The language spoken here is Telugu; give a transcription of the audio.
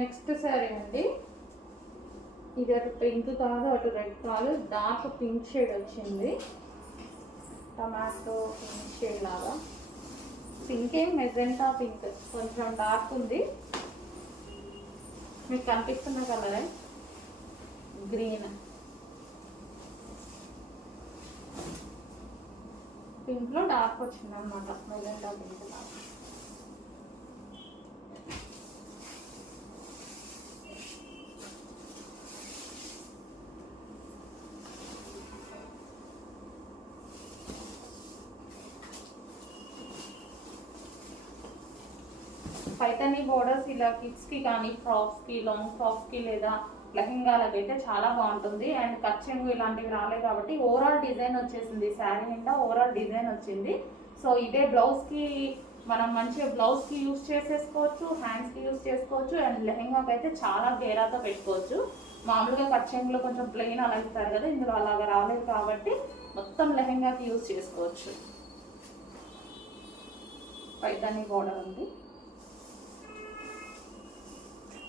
నెక్స్ట్ శారీ అండి, ఇది అటు పింక్ కాదు అటు రెడ్ కాదు, డార్క్ పింక్ షేడ్ వచ్చింది. టమాటో పింక్ షేడ్ లాగా, పింక్ ఏం మెజెంటా పింక్, కొంచెం డార్క్ ఉంది. మీకు కనిపిస్తున్న కలరే గ్రీన్, పింక్లో డార్క్ వచ్చింది అనమాట, మెజెంటా పింక్ లాగా. పైతాని బోర్డర్స్ ఇలా కిడ్స్కి కానీ ఫ్రాక్స్కి, లాంగ్ ఫ్రాక్స్కి లేదా లెహెంగాలకు అయితే చాలా బాగుంటుంది. అండ్ కచ్చెంగు ఇలాంటివి రాలేదు కాబట్టి ఓవరాల్ డిజైన్ వచ్చేసింది, శారీ నిండా ఓవరాల్ డిజైన్ వచ్చింది. సో ఇదే బ్లౌజ్కి మనం మంచిగా బ్లౌజ్కి యూజ్ చేసేసుకోవచ్చు, హ్యాండ్స్కి యూజ్ చేసుకోవచ్చు. అండ్ లెహెంగాకి అయితే చాలా గేరాతో పెట్టుకోవచ్చు. మామూలుగా కచ్చెంగులో కొంచెం ప్లెయిన్ అలా ఇస్తారు కదా, ఇందులో అలాగా రాలేదు కాబట్టి మొత్తం లెహెంగాకి యూజ్ చేసుకోవచ్చు. పైతాని బోర్డర్ ఉంది.